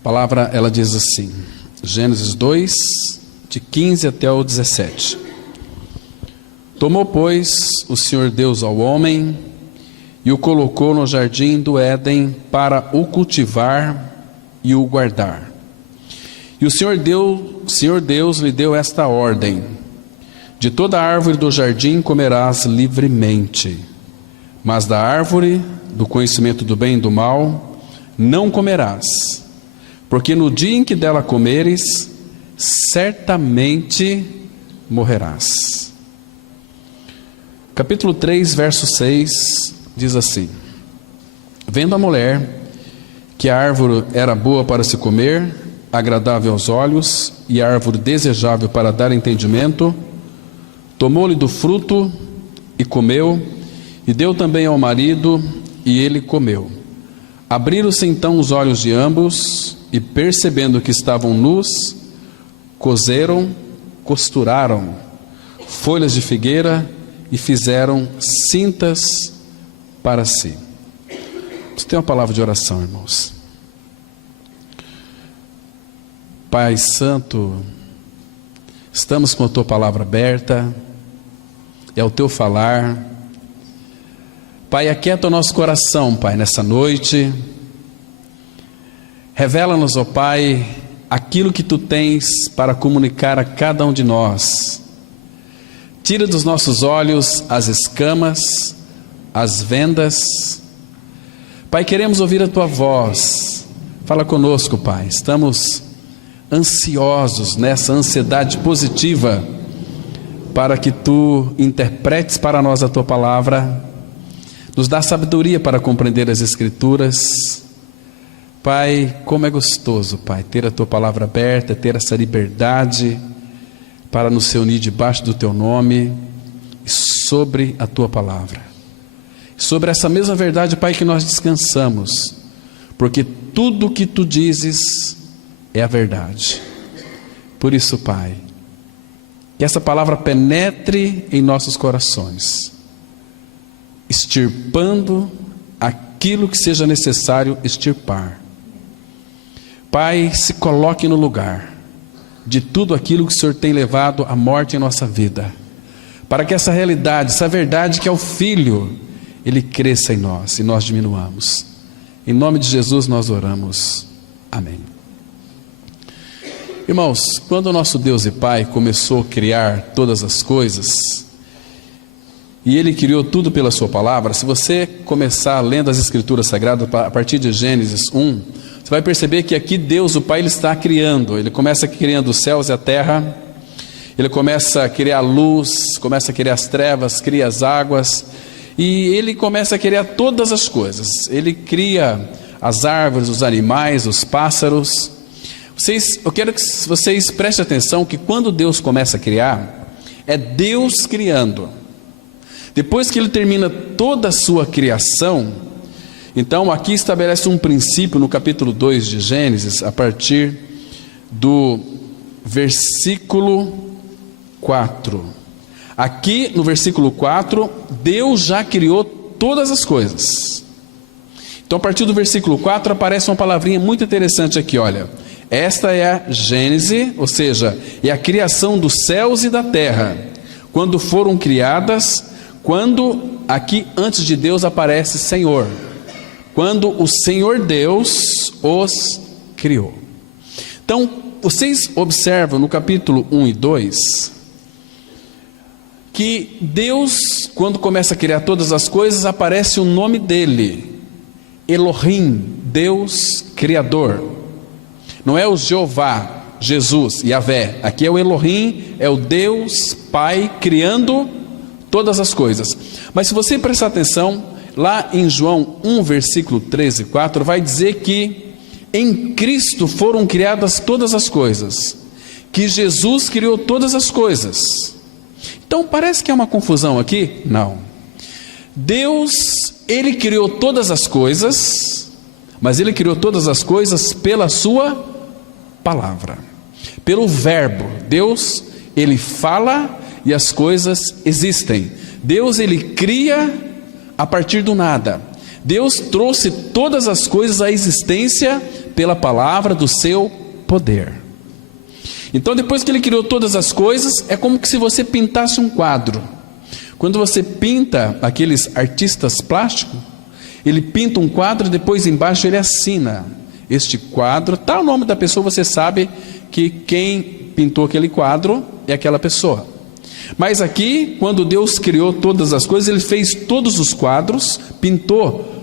A palavra, ela diz assim, Gênesis 2, de 15 até o 17. Tomou, pois, o Senhor Deus ao homem e o colocou no jardim do Éden para o cultivar e o guardar. E o Senhor Deus lhe deu esta ordem: de toda árvore do jardim comerás livremente, mas da árvore do conhecimento do bem e do mal não comerás, porque no dia em que dela comeres, certamente morrerás. Capítulo 3, verso 6, diz assim: vendo a mulher que a árvore era boa para se comer, agradável aos olhos, e a árvore desejável para dar entendimento, tomou-lhe do fruto e comeu, e deu também ao marido, e ele comeu. Abriram-se então os olhos de ambos, e percebendo que estavam nus, costuraram folhas de figueira e fizeram cintas para si. Você tem uma palavra de oração, irmãos. Pai Santo, estamos com a Tua palavra aberta, é o Teu falar. Pai, aquieta o nosso coração, Pai, nessa noite. Revela-nos, ó Pai, aquilo que Tu tens para comunicar a cada um de nós. Tira dos nossos olhos as escamas, as vendas. Pai, queremos ouvir a Tua voz. Fala conosco, Pai. Estamos ansiosos nessa ansiedade positiva para que Tu interpretes para nós a Tua palavra. Nos dá sabedoria para compreender as Escrituras. Pai, como é gostoso, Pai, ter a Tua palavra aberta, ter essa liberdade para nos se unir debaixo do Teu nome e sobre a Tua palavra. Sobre essa mesma verdade, Pai, que nós descansamos, porque tudo o que Tu dizes é a verdade. Por isso, Pai, que essa palavra penetre em nossos corações, extirpando aquilo que seja necessário extirpar. Pai, se coloque no lugar de tudo aquilo que o Senhor tem levado à morte em nossa vida, para que essa realidade, essa verdade que é o Filho, Ele cresça em nós e nós diminuamos. Em nome de Jesus nós oramos. Amém. Irmãos, quando o nosso Deus e Pai começou a criar todas as coisas, e Ele criou tudo pela Sua palavra, se você começar lendo as Escrituras Sagradas a partir de Gênesis 1, você vai perceber que aqui Deus, o Pai, Ele está criando. Ele começa criando os céus e a terra, Ele começa a criar a luz, começa a criar as trevas, cria as águas, e Ele começa a criar todas as coisas. Ele cria as árvores, os animais, os pássaros. Eu quero que vocês prestem atenção que quando Deus começa a criar, é Deus criando. Depois que Ele termina toda a sua criação, então aqui estabelece um princípio no capítulo 2 de Gênesis, a partir do versículo 4. Aqui no versículo 4, Deus já criou todas as coisas. Então a partir do versículo 4 aparece uma palavrinha muito interessante aqui, olha. Esta é a Gênese, ou seja, é a criação dos céus e da terra, quando foram criadas, quando aqui antes de Deus aparece Senhor, quando o Senhor Deus os criou. Então, vocês observam no capítulo 1 e 2, que Deus, quando começa a criar todas as coisas, aparece o nome dele, Elohim, Deus Criador. Não é o Jeová, Jesus, Yahvé. Aqui é o Elohim, é o Deus Pai criando todas as coisas. Mas se você prestar atenção, lá em João 1, versículo 13 e 4, vai dizer que em Cristo foram criadas todas as coisas, que Jesus criou todas as coisas. Então parece que é uma confusão aqui? Não. Deus, Ele criou todas as coisas, mas Ele criou todas as coisas pela Sua palavra, pelo verbo. Deus, Ele fala e as coisas existem. Deus, Ele cria a partir do nada. Deus trouxe todas as coisas à existência pela palavra do seu poder. Então, depois que ele criou todas as coisas, é como que se você pintasse um quadro. Quando você pinta, aqueles artistas plásticos, ele pinta um quadro, depois embaixo ele assina este quadro, tá o nome da pessoa, você sabe que quem pintou aquele quadro é aquela pessoa. Mas aqui, quando Deus criou todas as coisas, ele fez todos os quadros, pintou,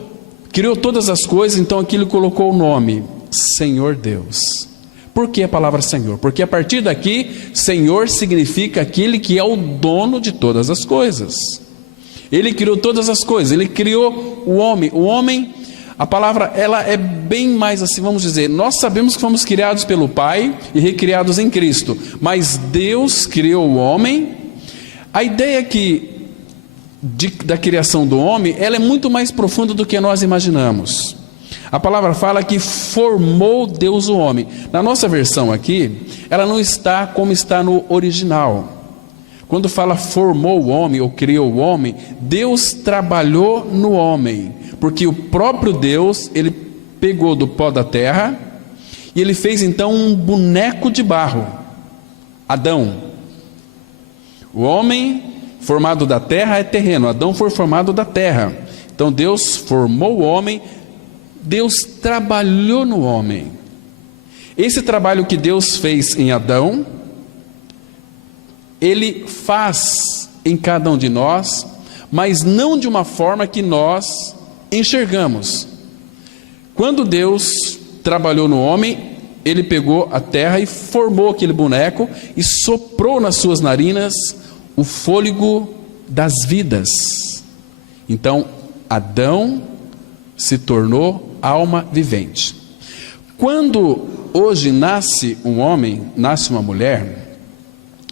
criou todas as coisas, então aqui ele colocou o nome, Senhor Deus. Por que a palavra Senhor? Porque a partir daqui, Senhor significa aquele que é o dono de todas as coisas. Ele criou todas as coisas, ele criou o homem. O homem, a palavra, ela é bem mais assim, vamos dizer, nós sabemos que fomos criados pelo Pai e recriados em Cristo, mas Deus criou o homem. A ideia que da criação do homem, ela é muito mais profunda do que nós imaginamos. A palavra fala que formou Deus o homem. Na nossa versão aqui, ela não está como está no original. Quando fala formou o homem ou criou o homem, Deus trabalhou no homem, porque o próprio Deus, ele pegou do pó da terra e ele fez então um boneco de barro, Adão. O homem formado da terra é terreno, Adão foi formado da terra. Então Deus formou o homem, Deus trabalhou no homem. Esse trabalho que Deus fez em Adão, Ele faz em cada um de nós, mas não de uma forma que nós enxergamos. Quando Deus trabalhou no homem, Ele pegou a terra e formou aquele boneco e soprou nas suas narinas o fôlego das vidas. Então, Adão se tornou alma vivente. Quando hoje nasce um homem, nasce uma mulher,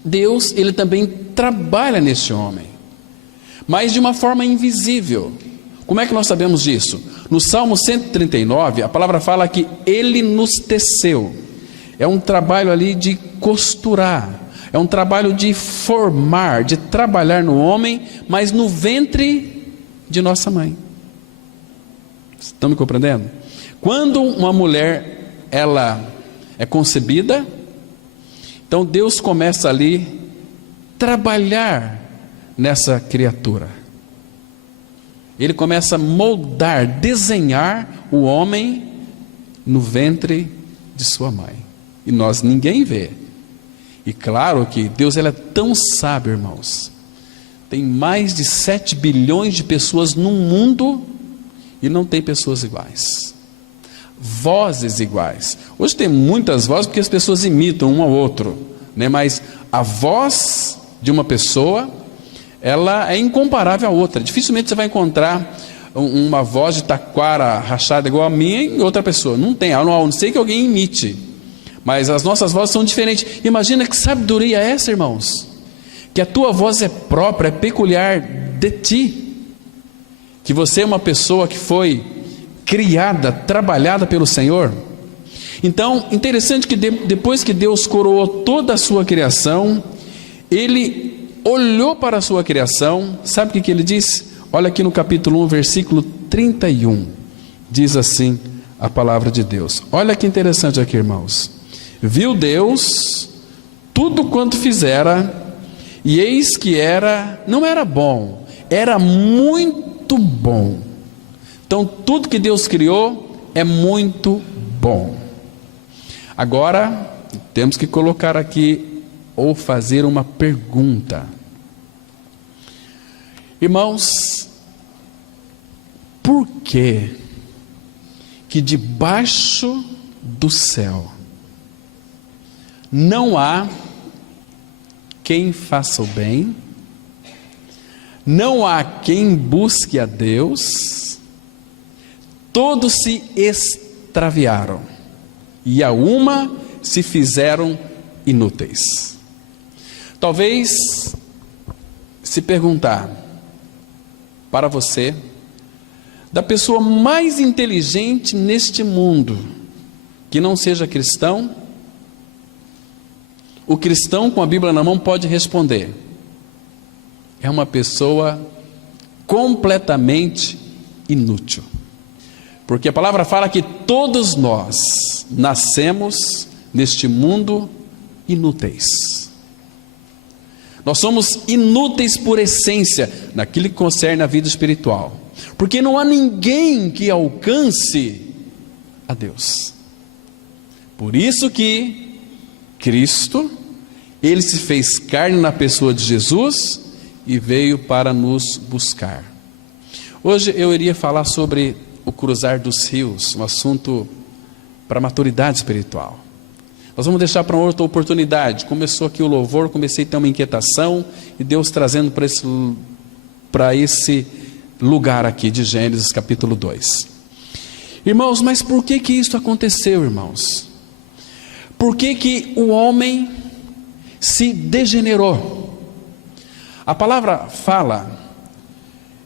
Deus, ele também trabalha nesse homem, mas de uma forma invisível. Como é que nós sabemos disso? No Salmo 139, a palavra fala que Ele nos teceu. É um trabalho ali de costurar, é um trabalho de formar, de trabalhar no homem, mas no ventre de nossa mãe. Estão me compreendendo? Quando uma mulher, ela é concebida, então Deus começa ali trabalhar nessa criatura. Ele começa a moldar, desenhar o homem no ventre de sua mãe. E nós ninguém vê. E claro que Deus, ele é tão sábio, irmãos. Tem mais de 7 bilhões de pessoas no mundo e não tem pessoas iguais. Vozes iguais. Hoje tem muitas vozes porque as pessoas imitam um ao outro, né? Mas a voz de uma pessoa, ela é incomparável à outra. Dificilmente você vai encontrar uma voz de taquara rachada igual a minha em outra pessoa. Não tem, a não ser que alguém imite. Mas as nossas vozes são diferentes. Imagina que sabedoria é essa, irmãos? Que a tua voz é própria, é peculiar de ti. Que você é uma pessoa que foi criada, trabalhada pelo Senhor. Então, interessante que depois que Deus coroou toda a sua criação, Ele olhou para a sua criação, sabe o que Ele disse? Olha aqui no capítulo 1, versículo 31, diz assim a palavra de Deus. Olha que interessante aqui, irmãos. Viu Deus tudo quanto fizera, e eis que não era bom, era muito bom. Então tudo que Deus criou é muito bom. Agora temos que colocar aqui ou fazer uma pergunta. Irmãos, por que debaixo do céu não há quem faça o bem, não há quem busque a Deus, todos se extraviaram e a uma se fizeram inúteis? Talvez se perguntar para você, da pessoa mais inteligente neste mundo, que não seja cristão, o cristão com a Bíblia na mão pode responder: é uma pessoa completamente inútil. Porque a palavra fala que todos nós nascemos neste mundo inúteis. Nós somos inúteis por essência, naquilo que concerne a vida espiritual. Porque não há ninguém que alcance a Deus. Por isso que Cristo, Ele se fez carne na pessoa de Jesus e veio para nos buscar. Hoje eu iria falar sobre o cruzar dos rios, um assunto para maturidade espiritual. Nós vamos deixar para uma outra oportunidade. Começou aqui o louvor, comecei a ter uma inquietação, e Deus trazendo para esse lugar aqui de Gênesis capítulo 2. Irmãos, mas por que isso aconteceu, irmãos? Por que o homem se degenerou? A palavra fala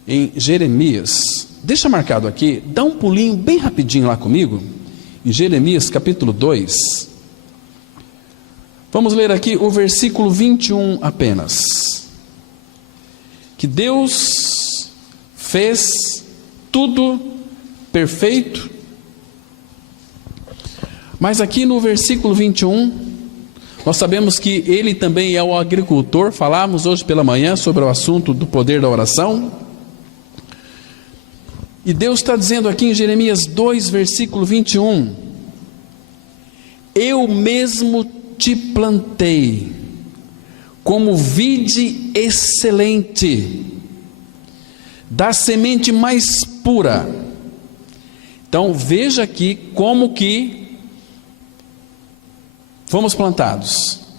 em Jeremias, deixa marcado aqui, dá um pulinho bem rapidinho lá comigo, em Jeremias capítulo 2, vamos ler aqui o versículo 21 apenas, que Deus fez tudo perfeito, mas aqui no versículo 21, nós sabemos que Ele também é o agricultor. Falamos hoje pela manhã sobre o assunto do poder da oração, e Deus está dizendo aqui em Jeremias 2, versículo 21, eu mesmo te plantei como vide excelente, da semente mais pura. Então veja aqui como que fomos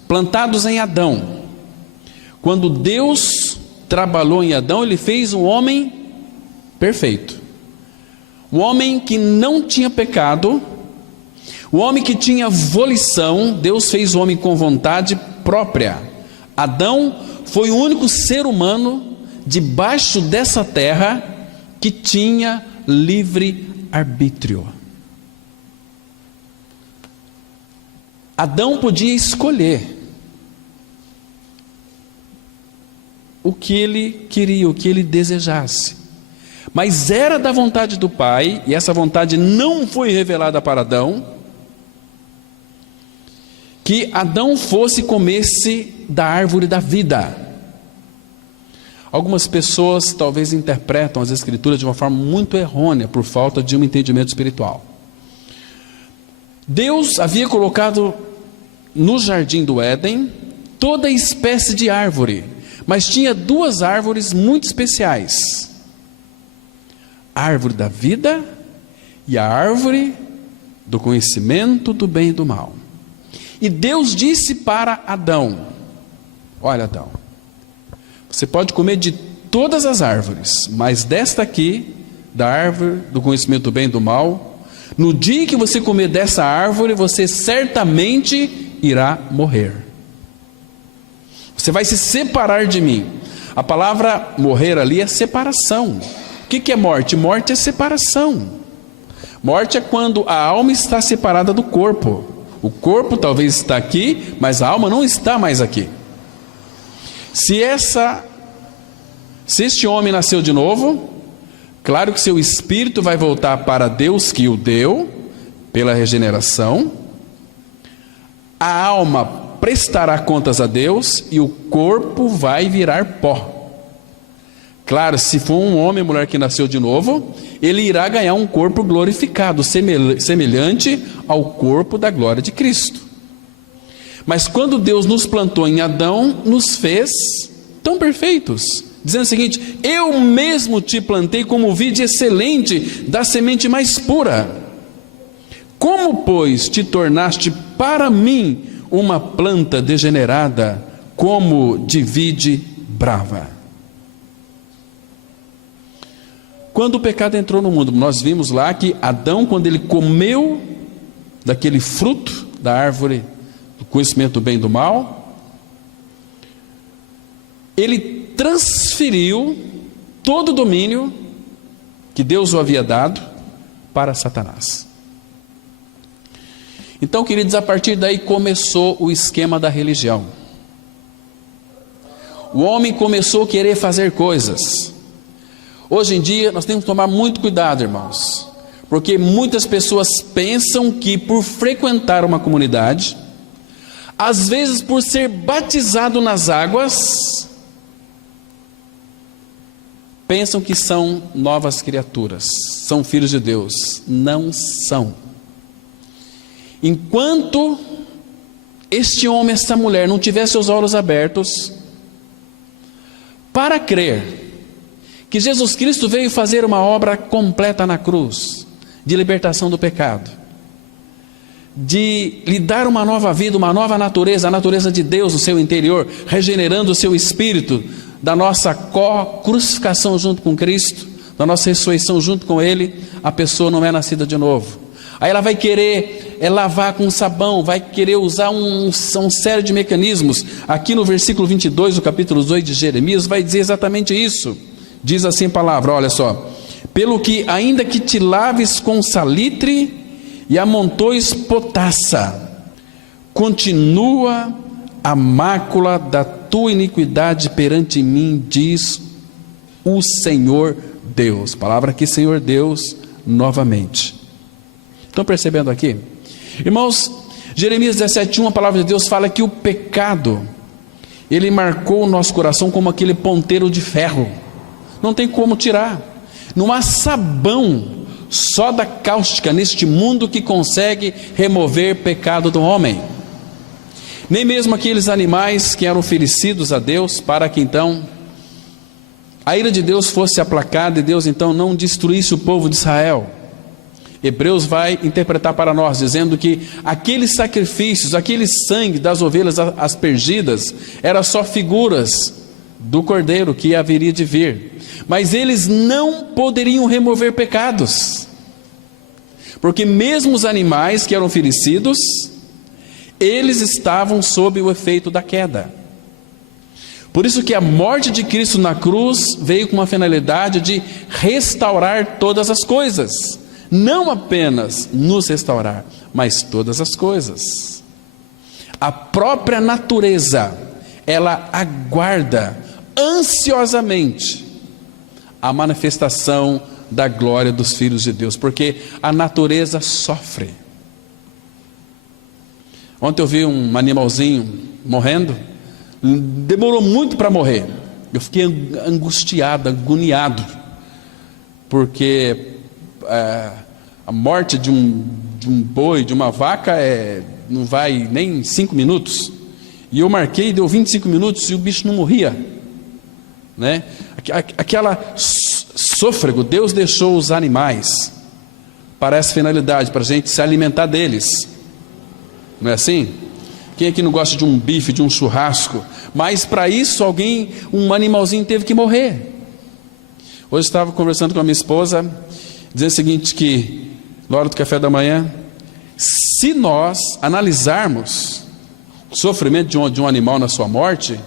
plantados em Adão. Quando Deus trabalhou em Adão, Ele fez um homem perfeito, um homem que não tinha pecado, o homem que tinha volição. Deus fez o homem com vontade própria. Adão foi o único ser humano debaixo dessa terra que tinha livre arbítrio. Adão podia escolher o que ele queria, o que ele desejasse, mas era da vontade do Pai, e essa vontade não foi revelada para Adão, que Adão fosse e comesse da árvore da vida. Algumas pessoas talvez interpretam as Escrituras de uma forma muito errônea, por falta de um entendimento espiritual. Deus havia colocado no jardim do Éden toda espécie de árvore, mas tinha duas árvores muito especiais: a árvore da vida e a árvore do conhecimento do bem e do mal. E Deus disse para Adão: olha, Adão, você pode comer de todas as árvores, mas desta aqui, da árvore do conhecimento do bem e do mal, no dia que você comer dessa árvore, você certamente irá morrer. Você vai se separar de mim. A palavra morrer ali é separação. O que é morte? Morte é separação. Morte é quando a alma está separada do corpo. O corpo talvez está aqui, mas a alma não está mais aqui. Se este homem nasceu de novo, claro que seu espírito vai voltar para Deus que o deu, pela regeneração. A alma prestará contas a Deus e o corpo vai virar pó. Claro, se for um homem ou mulher que nasceu de novo, ele irá ganhar um corpo glorificado, semelhante ao corpo da glória de Cristo. Mas quando Deus nos plantou em Adão, nos fez tão perfeitos, dizendo o seguinte: eu mesmo te plantei como vide excelente, da semente mais pura. Como, pois, te tornaste para mim uma planta degenerada, como de vide brava? Quando o pecado entrou no mundo, nós vimos lá que Adão, quando ele comeu daquele fruto da árvore do conhecimento do bem e do mal, ele transferiu todo o domínio que Deus o havia dado para Satanás. Então, queridos, a partir daí começou o esquema da religião. O homem começou a querer fazer coisas. Hoje em dia nós temos que tomar muito cuidado, irmãos, Porque muitas pessoas pensam que por frequentar uma comunidade, às vezes por ser batizado nas águas, pensam que são novas criaturas, são filhos de Deus. Não são. Enquanto este homem, esta mulher não tiver seus olhos abertos para crer que Jesus Cristo veio fazer uma obra completa na cruz, de libertação do pecado, de lhe dar uma nova vida, uma nova natureza, a natureza de Deus no seu interior, regenerando o seu espírito, da nossa crucificação junto com Cristo, da nossa ressurreição junto com Ele, a pessoa não é nascida de novo. Aí ela vai querer lavar com sabão, vai querer usar uma série de mecanismos. Aqui no versículo 22 do capítulo 2 de Jeremias vai dizer exatamente isso. Diz assim a palavra, olha só: pelo que ainda que te laves com salitre e amontoes potassa, continua a mácula da tua iniquidade perante mim, diz o Senhor Deus. Palavra aqui, Senhor Deus, novamente. Estão percebendo aqui? Irmãos, Jeremias 17:1, a palavra de Deus fala que o pecado, ele marcou o nosso coração como aquele ponteiro de ferro. Não tem como tirar. Não há sabão, soda cáustica neste mundo que consegue remover pecado do homem. Nem mesmo aqueles animais que eram oferecidos a Deus para que então a ira de Deus fosse aplacada e Deus então não destruísse o povo de Israel. Hebreus vai interpretar para nós, dizendo que aqueles sacrifícios, aquele sangue das ovelhas aspergidas, eram só figuras do cordeiro que haveria de vir, mas eles não poderiam remover pecados, porque mesmo os animais que eram oferecidos, eles estavam sob o efeito da queda. Por isso que a morte de Cristo na cruz veio com uma finalidade de restaurar todas as coisas, não apenas nos restaurar, mas todas as coisas. A própria natureza, ela aguarda ansiosamente a manifestação da glória dos filhos de Deus, porque a natureza sofre. Ontem eu vi um animalzinho morrendo, demorou muito para morrer. Eu fiquei angustiado, agoniado, porque a morte de um boi, de uma vaca, não vai nem 5 minutos. E eu marquei, deu 25 minutos e o bicho não morria, né? Aquela sôfrego, Deus deixou os animais para essa finalidade, para a gente se alimentar deles. Não é assim? Quem aqui não gosta de um bife, de um churrasco? Mas para isso um animalzinho teve que morrer. Hoje eu estava conversando com a minha esposa, dizendo o seguinte, que na hora do café da manhã, se nós analisarmos o sofrimento de um animal na sua morte,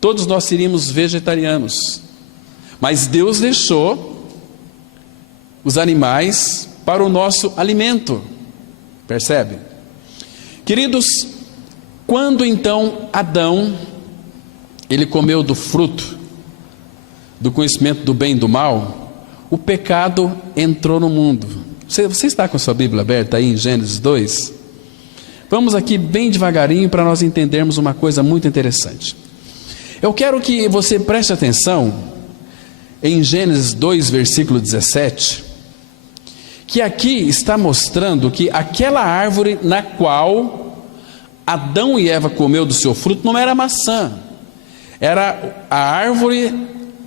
todos nós seríamos vegetarianos. Mas Deus deixou os animais para o nosso alimento. Percebe? Queridos, quando então Adão, ele comeu do fruto do conhecimento do bem e do mal, o pecado entrou no mundo. Você está com a sua Bíblia aberta aí em Gênesis 2? Vamos aqui bem devagarinho para nós entendermos uma coisa muito interessante. Eu quero que você preste atenção em Gênesis 2, versículo 17, que aqui está mostrando que aquela árvore na qual Adão e Eva comeu do seu fruto não era maçã, era a árvore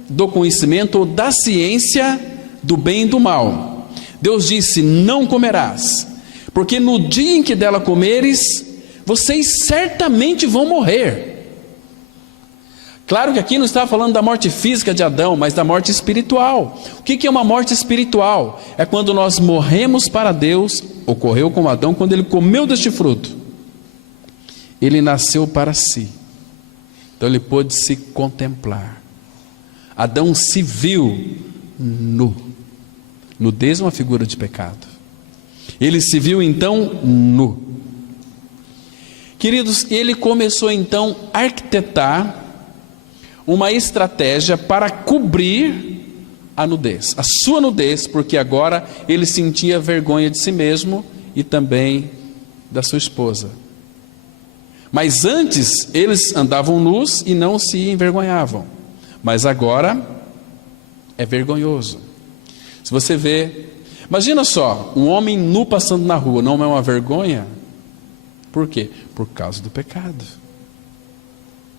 do conhecimento ou da ciência do bem e do mal. Deus disse: não comerás, porque no dia em que dela comeres, vocês certamente vão morrer. Claro que aqui não está falando da morte física de Adão, mas da morte espiritual. O que é uma morte espiritual? É quando nós morremos para Deus. Ocorreu com Adão quando ele comeu deste fruto. Ele nasceu para si, então ele pôde se contemplar. Adão se viu nu. Nudez é uma figura de pecado. Ele se viu então nu. Queridos, ele começou então a arquitetar uma estratégia para cobrir a nudez, a sua nudez, porque agora ele sentia vergonha de si mesmo e também da sua esposa. Mas antes eles andavam nus e não se envergonhavam, mas agora é vergonhoso. Se você vê, imagina só, um homem nu passando na rua, não é uma vergonha? Por quê? Por causa do pecado.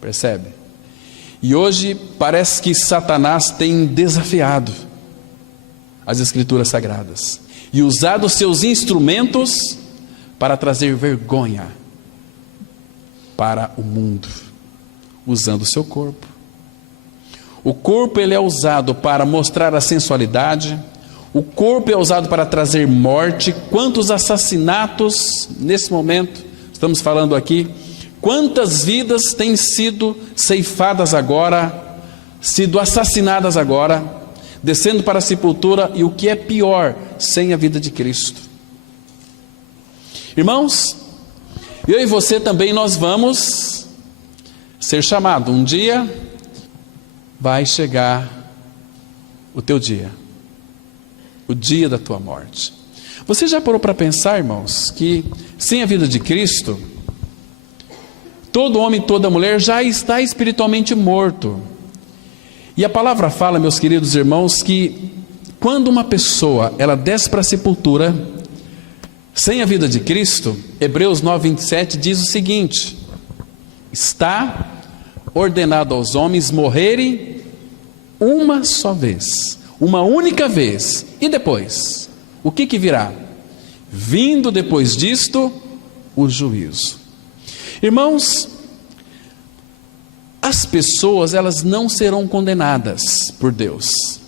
Percebe? E hoje parece que Satanás tem desafiado as Escrituras Sagradas e usado seus instrumentos para trazer vergonha para o mundo, usando o seu corpo. O corpo ele é usado para mostrar a sensualidade, o corpo é usado para trazer morte. Quantos assassinatos nesse momento estamos falando aqui? Quantas vidas têm sido ceifadas agora, sido assassinadas agora, descendo para a sepultura, e o que é pior, sem a vida de Cristo. Irmãos, eu e você também, nós vamos ser chamados. Um dia vai chegar o teu dia, o dia da tua morte. Você já parou para pensar, irmãos, que sem a vida de Cristo, todo homem, toda mulher já está espiritualmente morto. E a palavra fala, meus queridos irmãos, que quando uma pessoa ela desce para a sepultura sem a vida de Cristo, Hebreus 9:27 diz o seguinte: está ordenado aos homens morrerem uma só vez, uma única vez, e depois, o que virá? Vindo depois disto, o juízo. Irmãos, as pessoas elas não serão condenadas por Deus,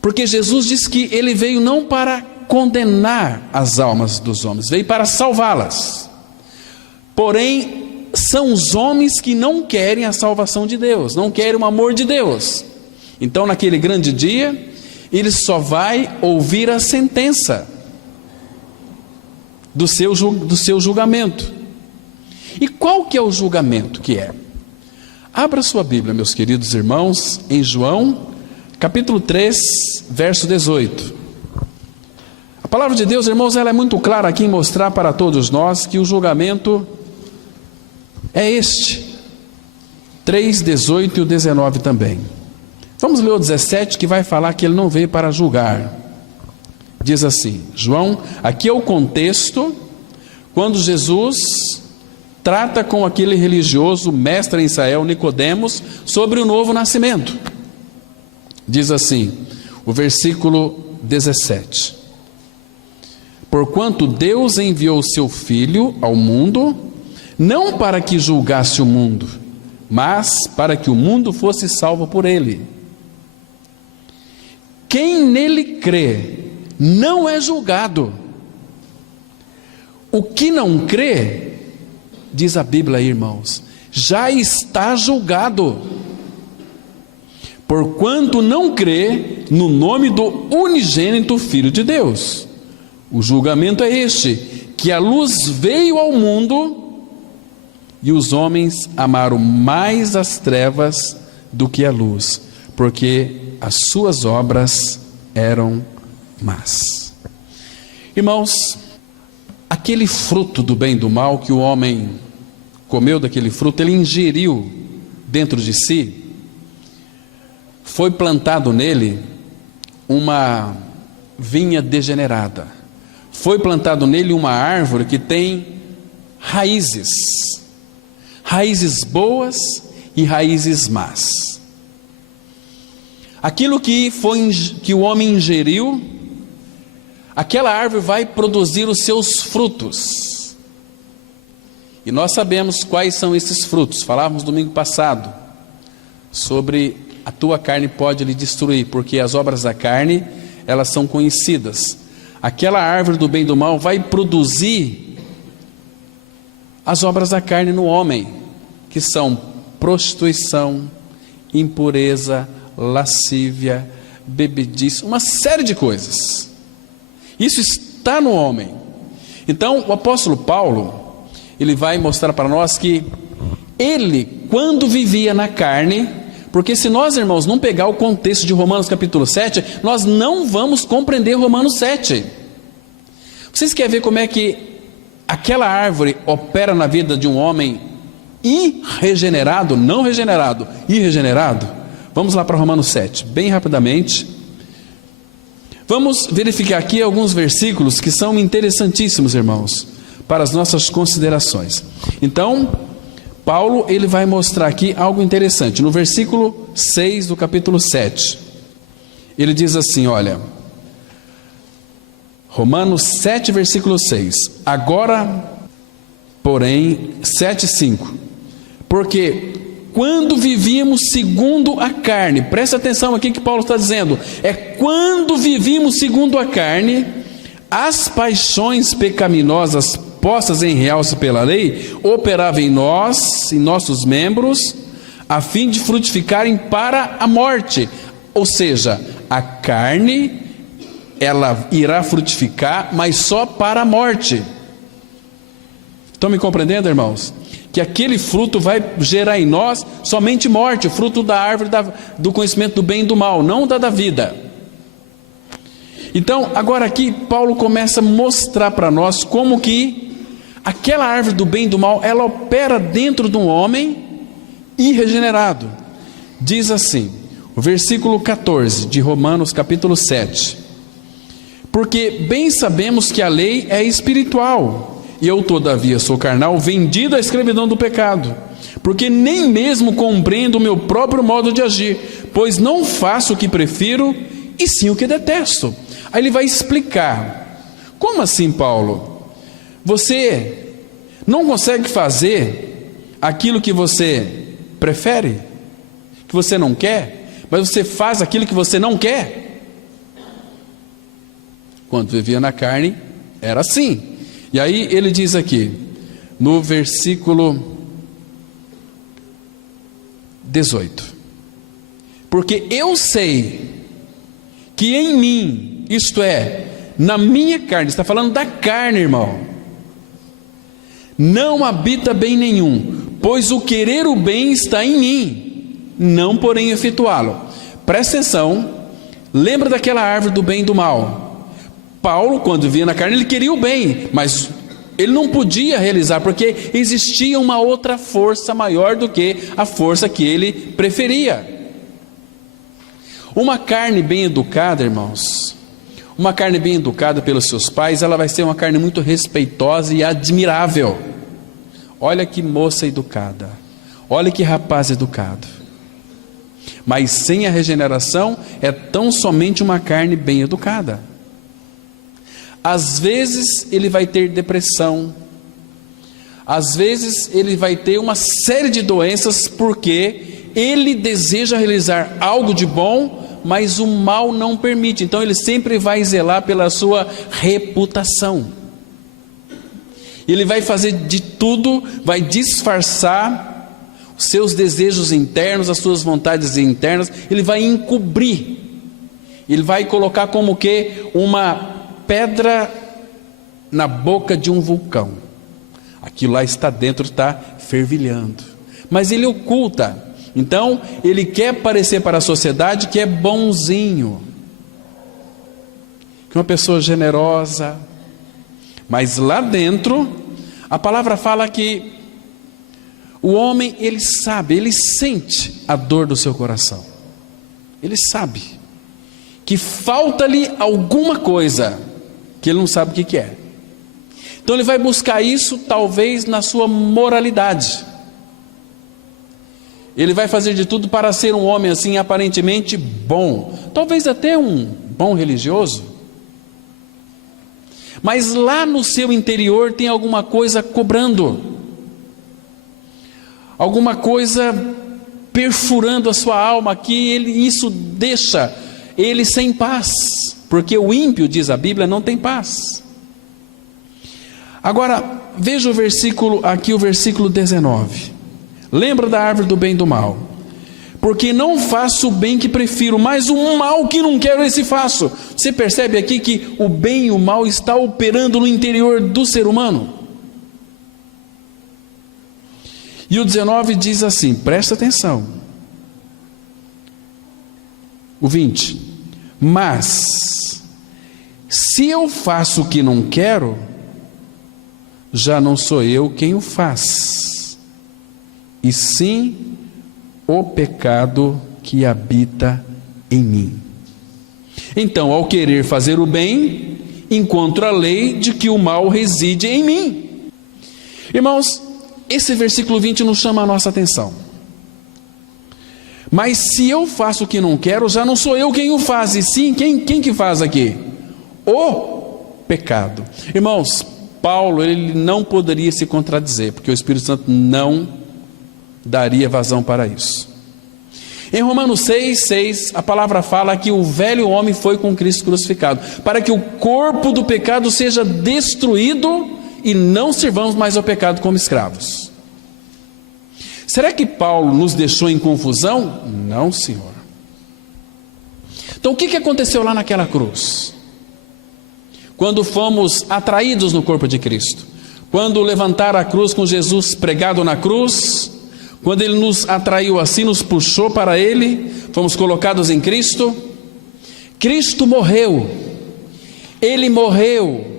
porque Jesus disse que Ele veio não para condenar as almas dos homens, veio para salvá-las. Porém, são os homens que não querem a salvação de Deus, não querem o amor de Deus. Então naquele grande dia, ele só vai ouvir a sentença do seu julgamento. E qual que é o julgamento que é? Abra sua Bíblia, meus queridos irmãos, em João, capítulo 3, verso 18. A palavra de Deus, irmãos, ela é muito clara aqui em mostrar para todos nós que o julgamento é este. 3, 18 e o 19 também. Vamos ler o 17, que vai falar que ele não veio para julgar. Diz assim, João, aqui é o contexto, quando Jesus trata com aquele religioso, mestre em Israel, Nicodemos, sobre o novo nascimento. Diz assim, o versículo 17. Porquanto Deus enviou o seu Filho ao mundo, não para que julgasse o mundo, mas para que o mundo fosse salvo por ele. Quem nele crê, não é julgado. O que não crê, diz a Bíblia aí, irmãos, já está julgado, porquanto não crê no nome do unigênito Filho de Deus. O julgamento é este, que a luz veio ao mundo, e os homens amaram mais as trevas do que a luz, porque as suas obras eram más. Irmãos, aquele fruto do bem e do mal que o homem comeu daquele fruto, ele ingeriu dentro de si, foi plantado nele uma vinha degenerada, foi plantado nele uma árvore que tem raízes e raízes más. Aquilo que o homem ingeriu, aquela árvore vai produzir os seus frutos. E nós sabemos quais são esses frutos. Falávamos domingo passado sobre a tua carne pode lhe destruir, porque as obras da carne, elas são conhecidas. Aquela árvore do bem e do mal vai produzir as obras da carne no homem, que são prostituição, impureza, lascívia, bebedice, uma série de coisas. Isso está no homem. Então o apóstolo Paulo, ele vai mostrar para nós que ele, quando vivia na carne, Porque se nós, irmãos, não pegar o contexto de Romanos capítulo 7, nós não vamos compreender Romanos 7. Vocês querem ver como é que aquela árvore opera na vida de um homem irregenerado, não regenerado, irregenerado? Vamos lá para Romanos 7, bem rapidamente. Vamos verificar aqui alguns versículos que são interessantíssimos, irmãos, para as nossas considerações. Então, Paulo, ele vai mostrar aqui algo interessante. No versículo 6 do capítulo 7, ele diz assim, olha, Romanos 7, versículo 6, agora, porém, 7:5, porque quando vivíamos segundo a carne, presta atenção aqui que Paulo está dizendo, quando vivíamos segundo a carne, as paixões pecaminosas postas em realce pela lei, operavam em nós, em nossos membros, a fim de frutificarem para a morte. Ou seja, a carne, ela irá frutificar, mas só para a morte. Estão me compreendendo, irmãos? Que aquele fruto vai gerar em nós somente morte, o fruto da árvore do conhecimento do bem e do mal, não da vida. Então, agora aqui, Paulo começa a mostrar para nós como que aquela árvore do bem e do mal, ela opera dentro de um homem irregenerado. Diz assim, o versículo 14 de Romanos capítulo 7, porque bem sabemos que a lei é espiritual, e eu todavia sou carnal, vendido à escravidão do pecado, porque nem mesmo compreendo o meu próprio modo de agir, pois não faço o que prefiro, e sim o que detesto. Aí ele vai explicar, como assim, Paulo? Você não consegue fazer aquilo que você prefere, que você não quer, mas você faz aquilo que você não quer? Quando vivia na carne, era assim. E aí ele diz aqui, no versículo 18, porque eu sei que em mim, isto é, na minha carne, está falando da carne, irmão, não habita bem nenhum, pois o querer o bem está em mim, não porém efetuá-lo. Presta atenção, lembra daquela árvore do bem e do mal. Paulo, quando via na carne, ele queria o bem, mas ele não podia realizar, porque existia uma outra força maior do que a força que ele preferia. Uma carne bem educada, irmãos, uma carne bem educada pelos seus pais, ela vai ser uma carne muito respeitosa e admirável. Olha que moça educada, olha que rapaz educado. Mas sem a regeneração, é tão somente uma carne bem educada. Às vezes ele vai ter depressão, às vezes ele vai ter uma série de doenças, porque ele deseja realizar algo de bom, mas o mal não permite. Então ele sempre vai zelar pela sua reputação, ele vai fazer de tudo, vai disfarçar os seus desejos internos, as suas vontades internas, ele vai encobrir, ele vai colocar como que uma pedra na boca de um vulcão. Aquilo lá está dentro, está fervilhando, mas ele oculta. Então ele quer parecer para a sociedade que é bonzinho, que é uma pessoa generosa, mas lá dentro a palavra fala que o homem, ele sabe, ele sente a dor do seu coração, ele sabe que falta-lhe alguma coisa que ele não sabe o que é. Então ele vai buscar isso talvez na sua moralidade. Ele vai fazer de tudo para ser um homem assim aparentemente bom, talvez até um bom religioso, mas lá no seu interior tem alguma coisa cobrando, alguma coisa perfurando a sua alma, que isso deixa ele sem paz, porque o ímpio, diz a Bíblia, não tem paz. Agora veja o versículo aqui, o versículo 19. Lembra da árvore do bem e do mal, porque não faço o bem que prefiro, mas o mal que não quero, esse faço. Você percebe aqui que o bem e o mal está operando no interior do ser humano. E o 19 diz assim, presta atenção, O 20. Mas, se eu faço o que não quero, já não sou eu quem o faz, e sim o pecado que habita em mim. Então, ao querer fazer o bem, encontro a lei de que o mal reside em mim. Irmãos, esse versículo 20 nos chama a nossa atenção. Mas se eu faço o que não quero, já não sou eu quem o faz, e sim quem que faz aqui? O pecado. Irmãos, Paulo, ele não poderia se contradizer, porque o Espírito Santo não daria vazão para isso. Em Romanos 6, a palavra fala que o velho homem foi com Cristo crucificado, para que o corpo do pecado seja destruído e não sirvamos mais ao pecado como escravos. Será que Paulo nos deixou em confusão? Não, Senhor. Então o que aconteceu lá naquela cruz? Quando fomos atraídos no corpo de Cristo, quando levantaram a cruz com Jesus pregado na cruz, quando Ele nos atraiu assim, nos puxou para Ele, fomos colocados em Cristo. Cristo morreu, Ele morreu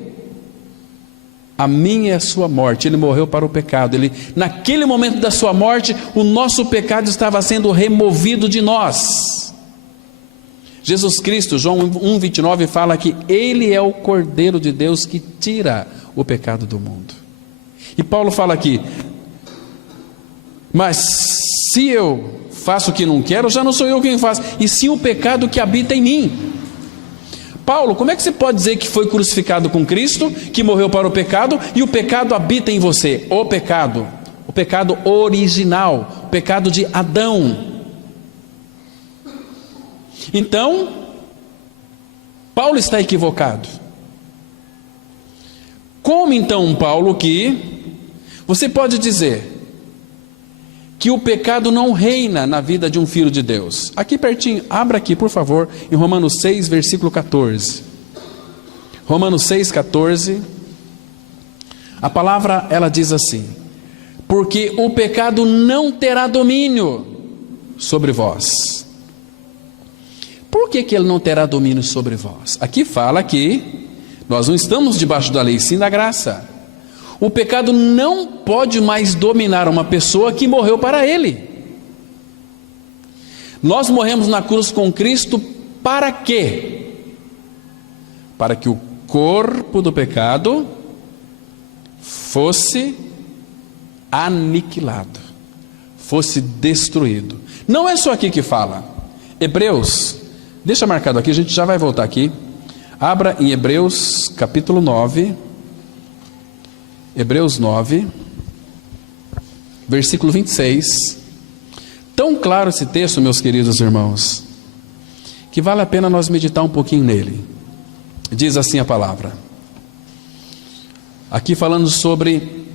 a minha e a sua morte, Ele morreu para o pecado. Naquele momento da sua morte, o nosso pecado estava sendo removido de nós. Jesus Cristo, João 1,29 fala que Ele é o Cordeiro de Deus que tira o pecado do mundo. E Paulo fala aqui, mas se eu faço o que não quero, já não sou eu quem faz, e sim o pecado que habita em mim. Paulo, como é que você pode dizer que foi crucificado com Cristo, que morreu para o pecado, e o pecado habita em você? O pecado original, o pecado de Adão. Então, Paulo está equivocado. Como então, Paulo, que você pode dizer que o pecado não reina na vida de um filho de Deus? Aqui pertinho, abra aqui por favor, em Romanos 6, versículo 14. Romanos 6, 14. A palavra, ela diz assim: porque o pecado não terá domínio sobre vós. Por que ele não terá domínio sobre vós? Aqui fala que nós não estamos debaixo da lei, sim da graça. O pecado não pode mais dominar uma pessoa que morreu para ele. Nós morremos na cruz com Cristo para quê? Para que o corpo do pecado fosse aniquilado, fosse destruído. Não é só aqui que fala. Hebreus, deixa marcado aqui, a gente já vai voltar aqui. Abra em Hebreus capítulo 9. Hebreus 9, versículo 26. Tão claro esse texto, meus queridos irmãos, que vale a pena nós meditar um pouquinho nele. Diz assim a palavra, aqui falando sobre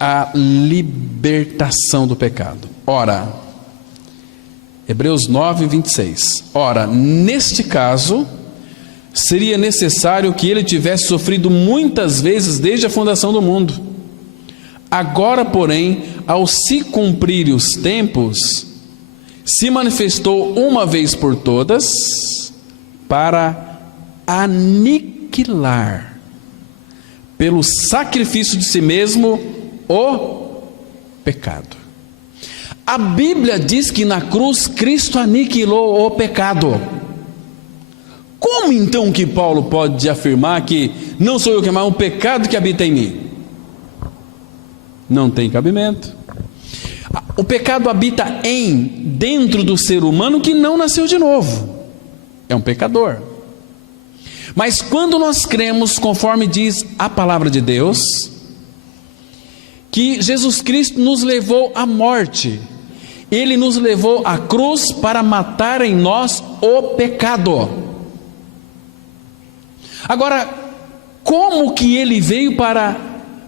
a libertação do pecado. Ora, Hebreus 9, 26. Ora, neste caso, seria necessário que ele tivesse sofrido muitas vezes desde a fundação do mundo. Agora, porém, ao se cumprirem os tempos, se manifestou uma vez por todas para aniquilar, pelo sacrifício de si mesmo, o pecado. A Bíblia diz que na cruz Cristo aniquilou o pecado. Como então que Paulo pode afirmar que não sou eu que amo, é um pecado que habita em mim? Não tem cabimento. O pecado habita dentro do ser humano que não nasceu de novo. É um pecador. Mas quando nós cremos, conforme diz a palavra de Deus, que Jesus Cristo nos levou à morte, Ele nos levou à cruz para matar em nós o pecado. Agora, como que Ele veio para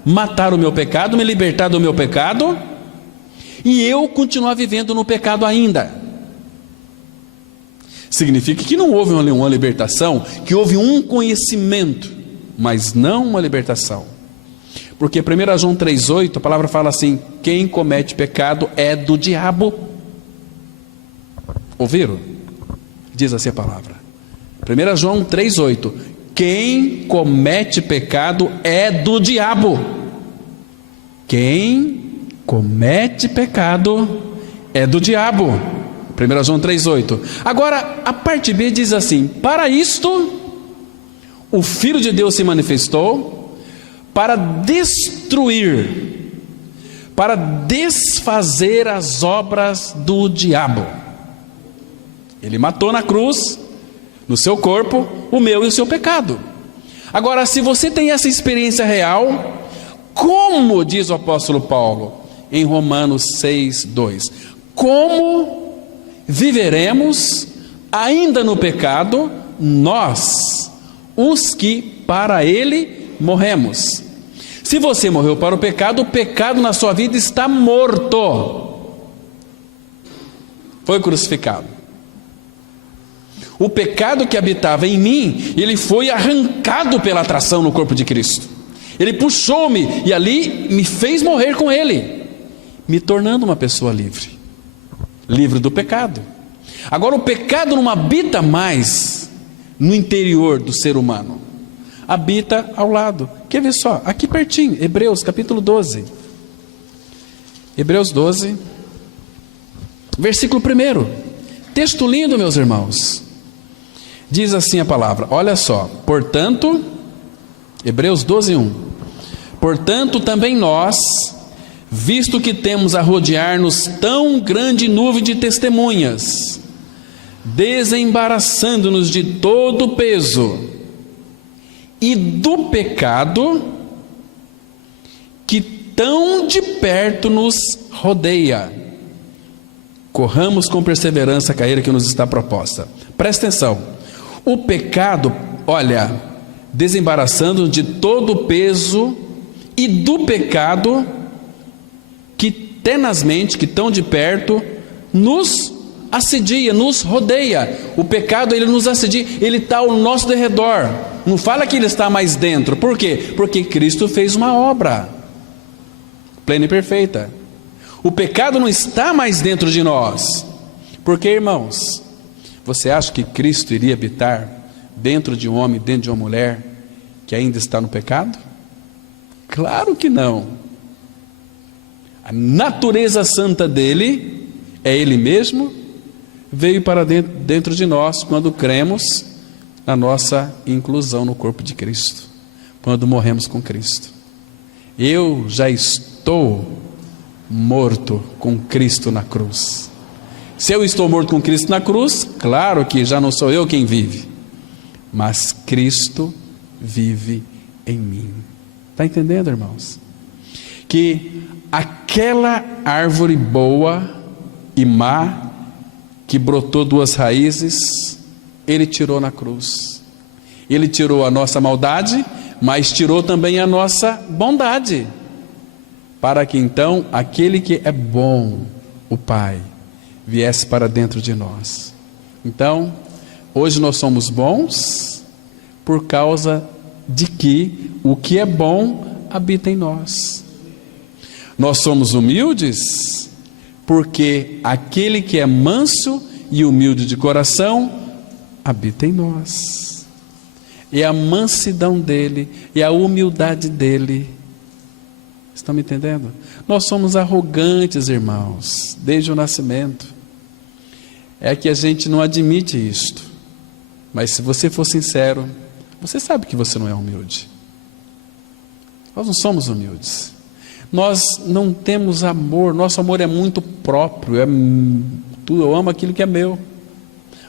matar o meu pecado, me libertar do meu pecado, e eu continuar vivendo no pecado ainda? Significa que não houve uma libertação, que houve um conhecimento, mas não uma libertação. Porque 1 João 3,8, a palavra fala assim: quem comete pecado é do diabo. Ouviram? diz assim a palavra. 1 João 3,8: quem comete pecado é do diabo. Quem comete pecado é do diabo. 1 João 3,8. Agora, a parte B diz assim: para isto, o Filho de Deus se manifestou para destruir, para desfazer as obras do diabo. Ele matou na cruz, no seu corpo, o meu e o seu pecado. Agora, se você tem essa experiência real, como diz o apóstolo Paulo em Romanos 6,2, como viveremos ainda no pecado, nós, os que para ele morremos? Se você morreu para o pecado na sua vida está morto, foi crucificado. O pecado que habitava em mim, ele foi arrancado pela atração no corpo de Cristo. Ele puxou-me e ali me fez morrer com ele, me tornando uma pessoa livre, livre do pecado. Agora, o pecado não habita mais no interior do ser humano, habita ao lado. Quer ver só? Aqui pertinho, Hebreus capítulo 12. Hebreus 12, versículo 1. Texto lindo, meus irmãos. Diz assim a palavra, olha só: portanto, Hebreus 12:1, portanto também nós, visto que temos a rodear-nos tão grande nuvem de testemunhas, desembaraçando-nos de todo o peso e do pecado que tão de perto nos rodeia, corramos com perseverança a carreira que nos está proposta. Presta atenção. O pecado, olha, desembaraçando de todo o peso e do pecado que tenazmente, que tão de perto, nos assedia, nos rodeia. O pecado, ele nos assedia, ele está ao nosso derredor. Não fala que ele está mais dentro. Por quê? Porque Cristo fez uma obra plena e perfeita. O pecado não está mais dentro de nós. Porque, irmãos, você acha que Cristo iria habitar dentro de um homem, dentro de uma mulher que ainda está no pecado? Claro que não. A natureza santa dele, é ele mesmo, veio para dentro de nós quando cremos na nossa inclusão no corpo de Cristo, quando morremos com Cristo. Eu já estou morto com Cristo na cruz. Se eu estou morto com Cristo na cruz, claro que já não sou eu quem vive, mas Cristo vive em mim. Está entendendo, irmãos? Que aquela árvore boa e má, que brotou duas raízes, ele tirou na cruz. Ele tirou a nossa maldade, mas tirou também a nossa bondade, para que então aquele que é bom, o Pai, viesse para dentro de nós. Então, hoje nós somos bons por causa de que o que é bom habita em nós. Nós somos humildes porque aquele que é manso e humilde de coração habita em nós. É a mansidão dele, é a humildade dele. Estão me entendendo? Nós somos arrogantes, irmãos, desde o nascimento. É que a gente não admite isto. Mas se você for sincero, você sabe que você não é humilde. Nós não somos humildes. Nós não temos amor. Nosso amor é muito próprio. Eu amo aquilo que é meu.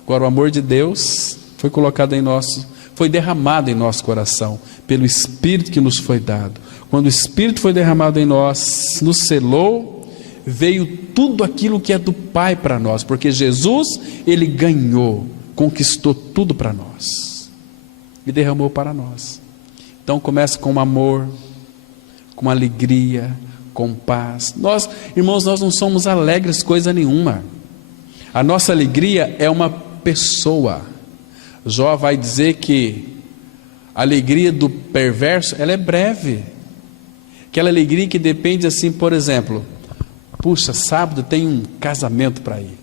Agora, o amor de Deus foi colocado em nosso, foi derramado em nosso coração pelo Espírito que nos foi dado. Quando o Espírito foi derramado em nós, nos selou, veio tudo aquilo que é do Pai para nós, porque Jesus, ele ganhou, conquistou tudo para nós e derramou para nós. Então começa com amor, com alegria, com paz. Nós, irmãos, nós não somos alegres coisa nenhuma. A nossa alegria é uma pessoa. Jó vai dizer que a alegria do perverso, ela é breve. Aquela alegria que depende assim, por exemplo, puxa, sábado tem um casamento para ir.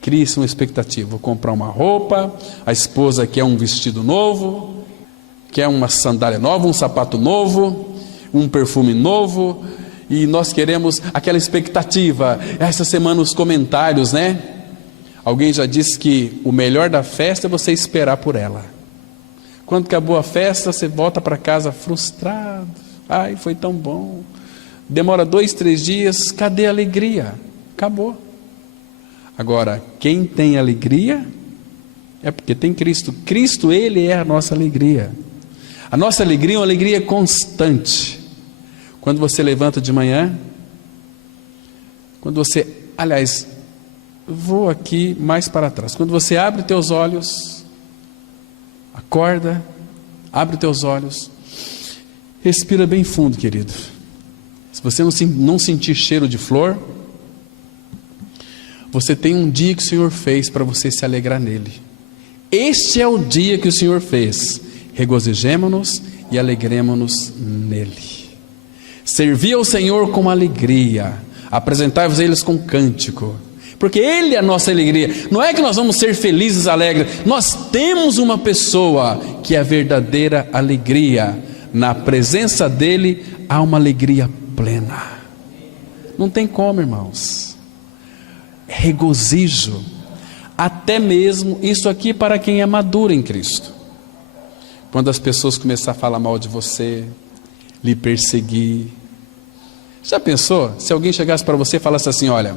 Crie-se uma expectativa. Vou comprar uma roupa, a esposa quer um vestido novo, quer uma sandália nova, um sapato novo, um perfume novo, e nós queremos aquela expectativa. Essa semana os comentários, né? Alguém já disse que o melhor da festa é você esperar por ela. Quando acabou a festa, você volta para casa frustrado. Ai, foi tão bom. Demora 2, 3 dias, cadê a alegria? Acabou. Agora, quem tem alegria é porque tem Cristo. Cristo, Ele é a nossa alegria. A nossa alegria é uma alegria constante. Quando você levanta de manhã, quando você, aliás, vou aqui mais para trás. Quando você abre teus olhos, acorda, abre teus olhos, respira bem fundo, querido. Se você não sentir cheiro de flor, você tem um dia que o Senhor fez para você se alegrar nele. Este é o dia que o Senhor fez. Regozijemo-nos e alegremo-nos nele. Servi ao Senhor com alegria, apresentai-vos a eles com cântico, porque Ele é a nossa alegria. Não é que nós vamos ser felizes, alegres. Nós temos uma pessoa que é a verdadeira alegria. Na presença dEle há uma alegria plena. Não tem como, irmãos. Regozijo. Até mesmo isso aqui para quem é maduro em Cristo. Quando as pessoas começarem a falar mal de você, lhe perseguir. Já pensou? Se alguém chegasse para você e falasse assim: olha,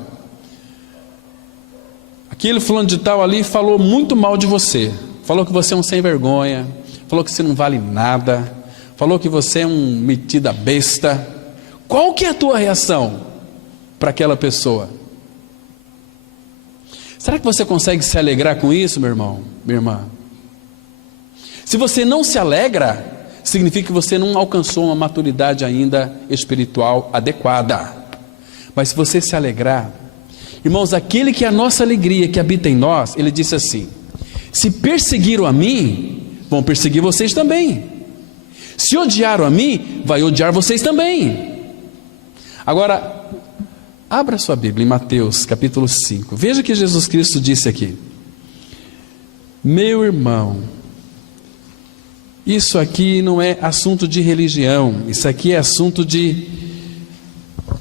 aquele fulano de tal ali falou muito mal de você, falou que você é um sem vergonha, falou que você não vale nada, falou que você é um metida besta. Qual que é a tua reação para aquela pessoa? Será que você consegue se alegrar com isso, meu irmão, minha irmã? Se você não se alegra, significa que você não alcançou uma maturidade ainda espiritual adequada. Mas se você se alegrar, irmãos, aquele que é a nossa alegria, que habita em nós, ele disse assim: se perseguiram a mim, vão perseguir vocês também. Se odiaram a mim, vai odiar vocês também. Agora, abra sua Bíblia em Mateus capítulo 5. Veja o que Jesus Cristo disse aqui. Meu irmão, isso aqui não é assunto de religião, isso aqui é assunto de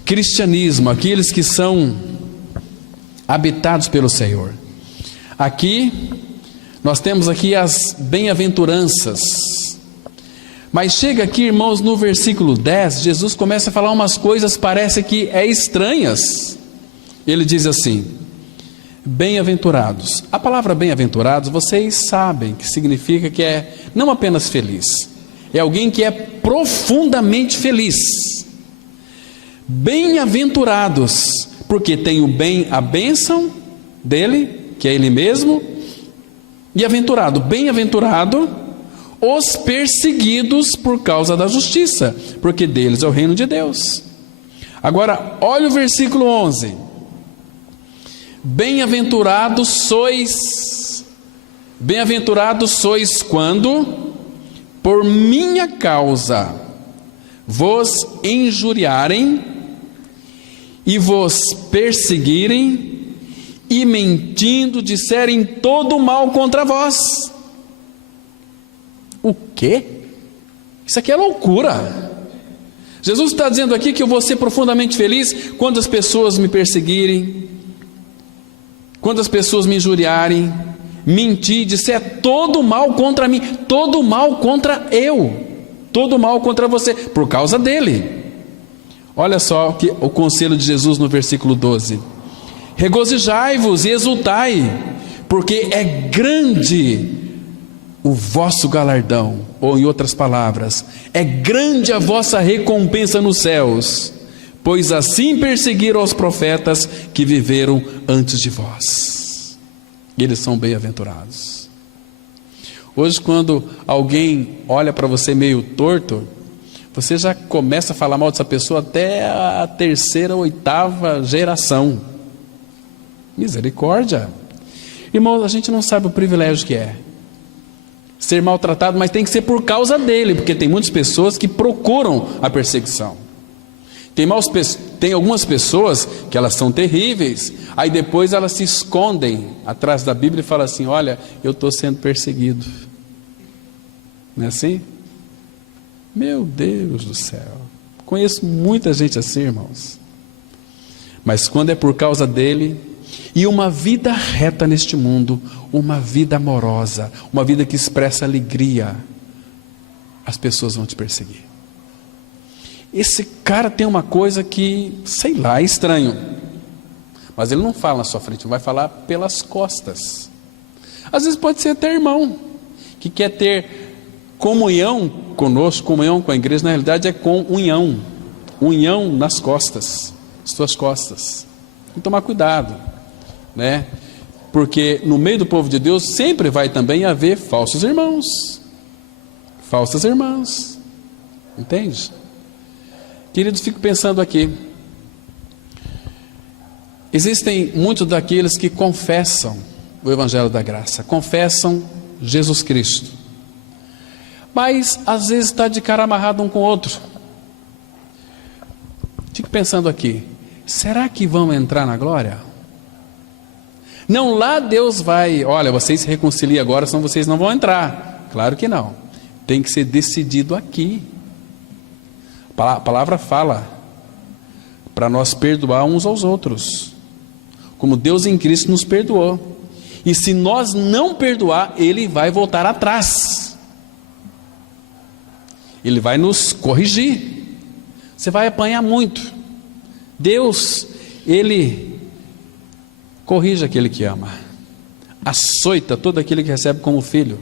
cristianismo, aqueles que são habitados pelo Senhor. Aqui, nós temos aqui as bem-aventuranças, mas chega aqui, irmãos, no versículo 10, Jesus começa a falar umas coisas, parece que é estranhas. Ele diz assim: bem-aventurados. A palavra bem-aventurados, vocês sabem que significa que é não apenas feliz, é alguém que é profundamente feliz. Bem-aventurados, porque tem o bem, a bênção dele, que é ele mesmo, e aventurado, bem-aventurado os perseguidos por causa da justiça, porque deles é o reino de Deus. Agora, olha o versículo 11. Bem-aventurados sois quando, por minha causa, vos injuriarem e vos perseguirem e mentindo disserem todo mal contra vós. O quê? Isso aqui é loucura. Jesus está dizendo aqui que eu vou ser profundamente feliz quando as pessoas me perseguirem, quando as pessoas me injuriarem, mentir, disser todo mal contra mim, todo mal contra eu, todo mal contra você, por causa dele. Olha só o conselho de Jesus no versículo 12: regozijai-vos e exultai, porque é grande o vosso galardão, ou em outras palavras, é grande a vossa recompensa nos céus, pois assim perseguiram os profetas que viveram antes de vós. Eles são bem-aventurados. Hoje, quando alguém olha para você meio torto, você já começa a falar mal dessa pessoa até a 3ª, 8ª geração. Misericórdia. Irmãos, a gente não sabe o privilégio que é ser maltratado, mas tem que ser por causa dele, porque tem muitas pessoas que procuram a perseguição. Tem algumas pessoas que elas são terríveis, aí depois elas se escondem atrás da Bíblia e falam assim: olha, eu estou sendo perseguido. Não é assim? Meu Deus do céu, conheço muita gente assim, irmãos. Mas quando é por causa dele, e uma vida reta neste mundo, uma vida amorosa, uma vida que expressa alegria, as pessoas vão te perseguir. Esse cara tem uma coisa que, sei lá, é estranho, mas ele não fala na sua frente, vai falar pelas costas. Às vezes pode ser até irmão, que quer ter comunhão conosco, comunhão com a igreja, na realidade é com unhão nas costas, suas costas. Tem que tomar cuidado, né? Porque no meio do povo de Deus sempre vai também haver falsos irmãos, falsas irmãs, entende? Queridos, fico pensando aqui, existem muitos daqueles que confessam o Evangelho da Graça, confessam Jesus Cristo, mas às vezes está de cara amarrado um com o outro. Fico pensando aqui, será que vão entrar na glória? Não, lá Deus vai, olha, vocês se reconciliem agora, senão vocês não vão entrar. Claro que não, tem que ser decidido aqui. A palavra fala para nós perdoar uns aos outros, como Deus em Cristo nos perdoou. E se nós não perdoar, Ele vai voltar atrás, Ele vai nos corrigir. Você vai apanhar muito. Deus, Ele corrige aquele que ama, açoita todo aquele que recebe como filho.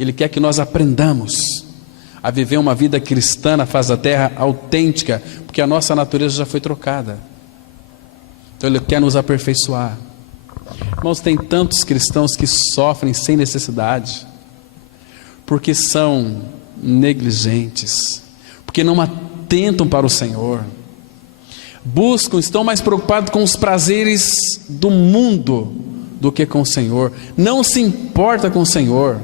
Ele quer que nós aprendamos a viver uma vida cristã na face da terra autêntica, porque a nossa natureza já foi trocada. Então Ele quer nos aperfeiçoar. Irmãos, tem tantos cristãos que sofrem sem necessidade, porque são negligentes, porque não atentam para o Senhor, estão mais preocupados com os prazeres do mundo do que com o Senhor, não se importa com o Senhor.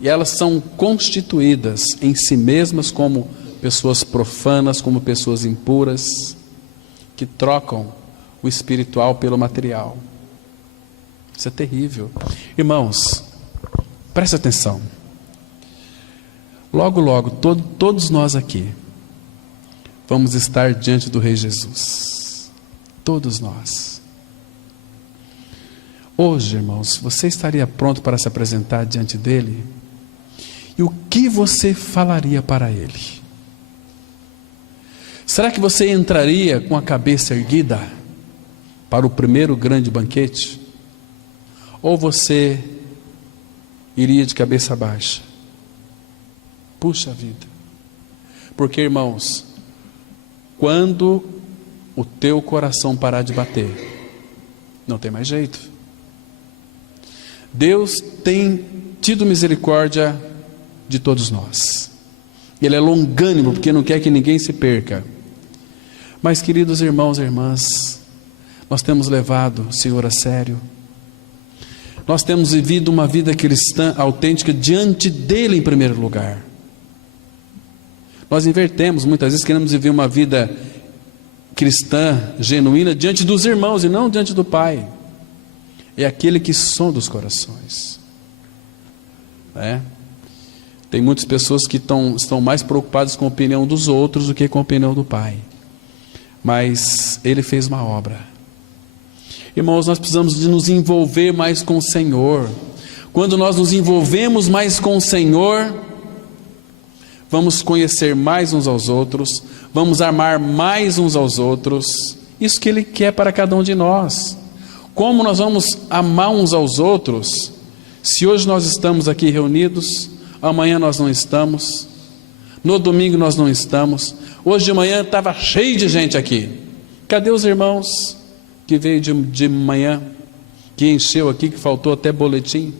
E elas são constituídas em si mesmas como pessoas profanas, como pessoas impuras, que trocam o espiritual pelo material. Isso é terrível. Irmãos, preste atenção. Logo, logo, todos nós aqui vamos estar diante do Rei Jesus. Todos nós. Hoje, irmãos, você estaria pronto para se apresentar diante dele? E o que você falaria para ele? Será que você entraria com a cabeça erguida para o primeiro grande banquete? Ou você iria de cabeça baixa? Puxa vida. Porque, irmãos, quando o teu coração parar de bater, não tem mais jeito. Deus tem tido misericórdia de todos nós. Ele é longânimo, porque não quer que ninguém se perca. Mas, queridos irmãos e irmãs, nós temos levado o Senhor a sério. Nós temos vivido uma vida cristã autêntica diante dele em primeiro lugar. Nós invertemos, muitas vezes queremos viver uma vida cristã genuína diante dos irmãos e não diante do Pai. É aquele que sonda os corações. Tem muitas pessoas que estão mais preocupadas com a opinião dos outros do que com a opinião do Pai. Mas Ele fez uma obra. Irmãos, nós precisamos de nos envolver mais com o Senhor. Quando nós nos envolvemos mais com o Senhor, vamos conhecer mais uns aos outros, vamos amar mais uns aos outros. Isso que Ele quer para cada um de nós. Como nós vamos amar uns aos outros, se hoje nós estamos aqui reunidos, amanhã nós não estamos, no domingo nós não estamos, hoje de manhã estava cheio de gente aqui. Cadê os irmãos que veio de manhã, que encheu aqui, que faltou até boletim?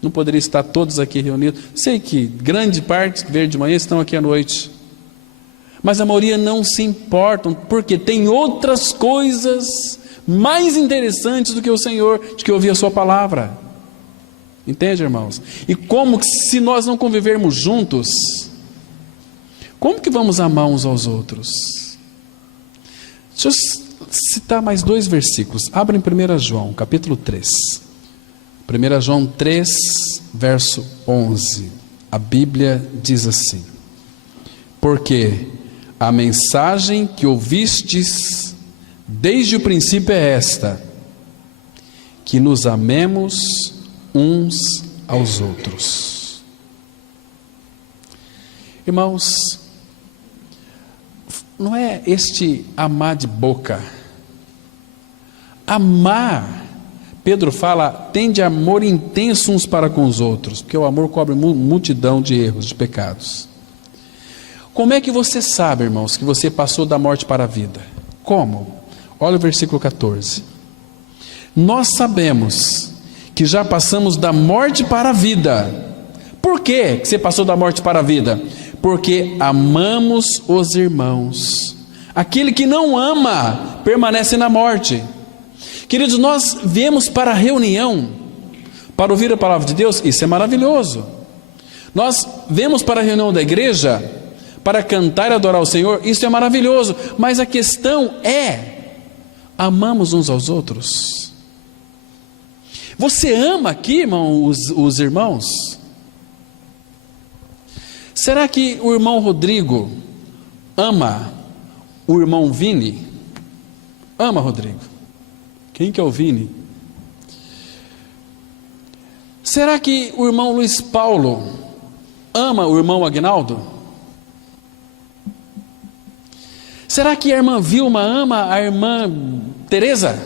Não poderia estar todos aqui reunidos? Sei que grande parte que veio de manhã estão aqui à noite, mas a maioria não se importam, porque tem outras coisas mais interessantes do que o Senhor, de que ouvir a sua palavra. Entende, irmãos? E como que, se nós não convivermos juntos, Como que vamos amar uns aos outros? Deixa eu citar mais 2 versículos. Abra em 1 João, capítulo 3. 1 João 3, verso 11. A Bíblia diz assim: porque a mensagem que ouvistes desde o princípio é esta, que nos amemos uns aos outros. Irmãos, não é este amar de boca. Amar, Pedro fala, tende amor intenso uns para com os outros, porque o amor cobre multidão de erros, de pecados. Como é que você sabe, irmãos, que você passou da morte para a vida? Como? Olha o versículo 14. Nós sabemos que já passamos da morte para a vida. Por que você passou da morte para a vida? Porque amamos os irmãos. Aquele que não ama permanece na morte. Queridos, nós viemos para a reunião para ouvir a palavra de Deus, isso é maravilhoso. Nós viemos para a reunião da igreja para cantar e adorar o Senhor, isso é maravilhoso. Mas a questão é: amamos uns aos outros? Você ama aqui, irmão, os irmãos? Será que o irmão Rodrigo ama o irmão Vini? Ama, Rodrigo? Quem que é o Vini? Será que o irmão Luiz Paulo ama o irmão Agnaldo? Será que a irmã Vilma ama a irmã Teresa?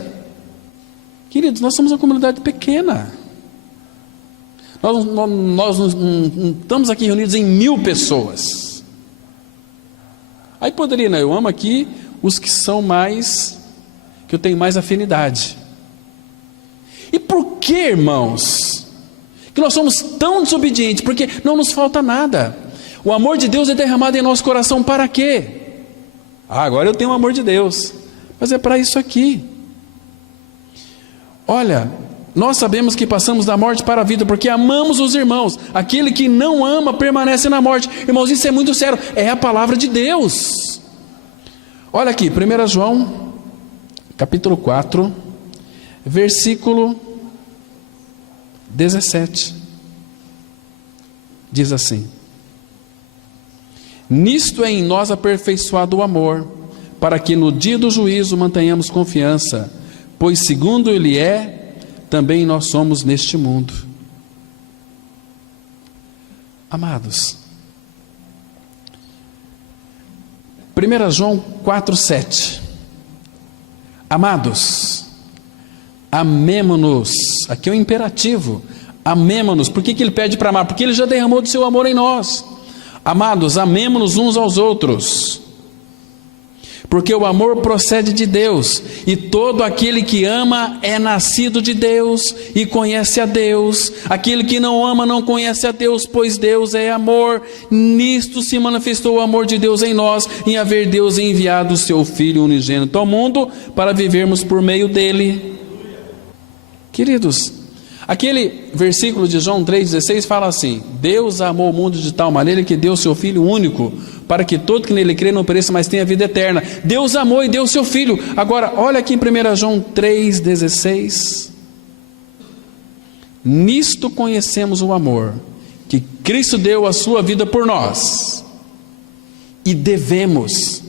Queridos, nós somos uma comunidade pequena. Nós não estamos aqui reunidos em 1000 pessoas. Aí poderia, né? Eu amo aqui os que são mais, que eu tenho mais afinidade. E por que, irmãos, que nós somos tão desobedientes? Porque não nos falta nada. O amor de Deus é derramado em nosso coração para quê? Agora eu tenho o amor de Deus, mas é para isso aqui. Olha, nós sabemos que passamos da morte para a vida porque amamos os irmãos. Aquele que não ama permanece na morte. Irmãos, isso é muito sério, é a palavra de Deus. Olha aqui, 1 João capítulo 4, versículo 17, diz assim: nisto é em nós aperfeiçoado o amor, para que no dia do juízo mantenhamos confiança, pois segundo Ele é, também nós somos neste mundo. Amados, 1 João 4,7. Amados, amemo-nos. Aqui é o imperativo. Amemo-nos. Por que ele pede para amar? Porque Ele já derramou do seu amor em nós. Amados, amemo-nos uns aos outros, porque o amor procede de Deus, e todo aquele que ama é nascido de Deus e conhece a Deus. Aquele que não ama não conhece a Deus, pois Deus é amor. Nisto se manifestou o amor de Deus em nós, em haver Deus enviado o seu Filho unigênito ao mundo para vivermos por meio dele. Queridos, aquele versículo de João 3,16 fala assim: Deus amou o mundo de tal maneira que deu o seu Filho único, para que todo que nele crê não pereça, mas tenha vida eterna. Deus amou e deu o seu Filho. Agora, olha aqui em 1 João 3,16. Nisto conhecemos o amor, que Cristo deu a sua vida por nós, e devemos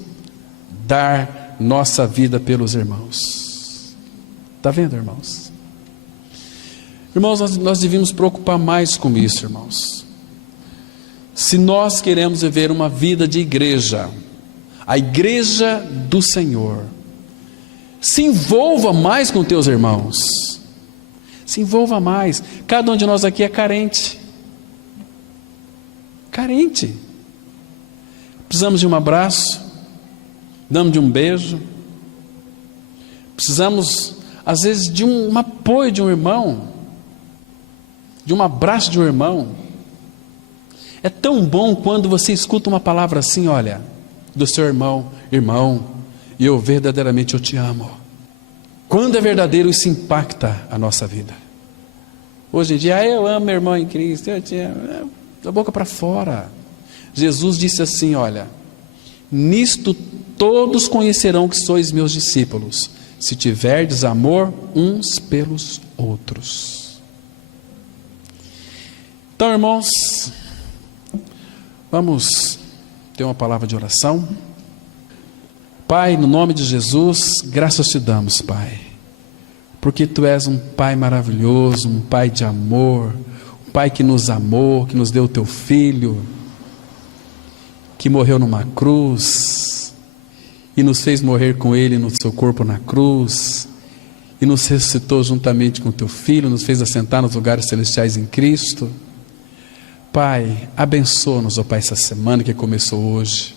dar nossa vida pelos irmãos. Está vendo, irmãos? Irmãos, nós devíamos preocupar mais com isso, irmãos. Se nós queremos viver uma vida de igreja, a igreja do Senhor, se envolva mais com teus irmãos. Se envolva mais. Cada um de nós aqui é carente. Carente. Precisamos de um abraço, precisamos de um beijo, precisamos, às vezes, de um apoio de um irmão, de um abraço de um irmão. É tão bom quando você escuta uma palavra assim, olha, do seu irmão: irmão, eu verdadeiramente eu te amo. Quando é verdadeiro, isso impacta a nossa vida. Hoje em dia, eu amo meu irmão em Cristo, eu te amo, da boca para fora. Jesus disse assim: olha, nisto todos conhecerão que sois meus discípulos, se tiverdes amor uns pelos outros. Então, irmãos, vamos ter uma palavra de oração. Pai, no nome de Jesus, graças te damos, Pai, porque Tu és um Pai maravilhoso, um Pai de amor, um Pai que nos amou, que nos deu o Teu Filho, que morreu numa cruz, e nos fez morrer com Ele no Seu corpo na cruz, e nos ressuscitou juntamente com o Teu Filho, nos fez assentar nos lugares celestiais em Cristo. Pai, abençoa-nos, ó Pai, essa semana que começou hoje.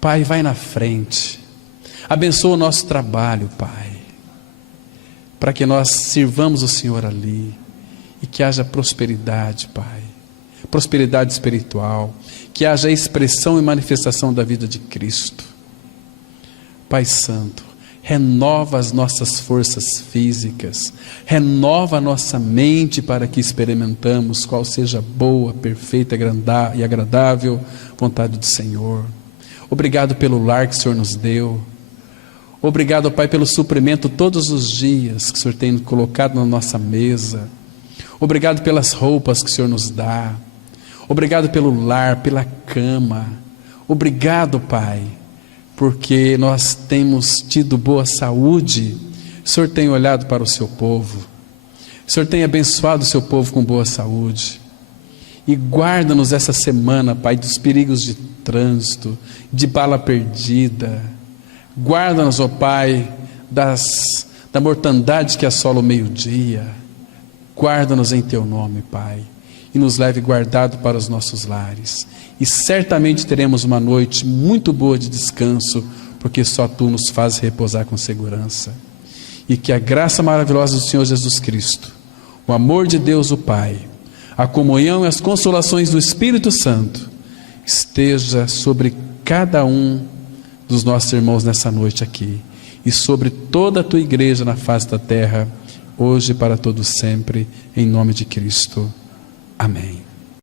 Pai, vai na frente, abençoa o nosso trabalho, Pai, para que nós sirvamos o Senhor ali, e que haja prosperidade, Pai, prosperidade espiritual, que haja expressão e manifestação da vida de Cristo. Pai Santo, renova as nossas forças físicas, renova a nossa mente para que experimentamos qual seja a boa, perfeita e agradável vontade do Senhor. Obrigado pelo lar que o Senhor nos deu. Obrigado, Pai, pelo suprimento todos os dias que o Senhor tem colocado na nossa mesa. Obrigado pelas roupas que o Senhor nos dá. Obrigado pelo lar, pela cama. Obrigado, Pai, porque nós temos tido boa saúde. O Senhor tem olhado para o seu povo. O Senhor tem abençoado o seu povo com boa saúde. E guarda-nos essa semana, Pai, dos perigos de trânsito, de bala perdida. Guarda-nos, ó Pai, da mortandade que assola o meio-dia. Guarda-nos em Teu nome, Pai, e nos leve guardado para os nossos lares. E certamente teremos uma noite muito boa de descanso, porque só Tu nos fazes repousar com segurança. E que a graça maravilhosa do Senhor Jesus Cristo, o amor de Deus o Pai, a comunhão e as consolações do Espírito Santo esteja sobre cada um dos nossos irmãos nessa noite aqui, e sobre toda a Tua igreja na face da terra, hoje e para todos sempre, em nome de Cristo. Amém.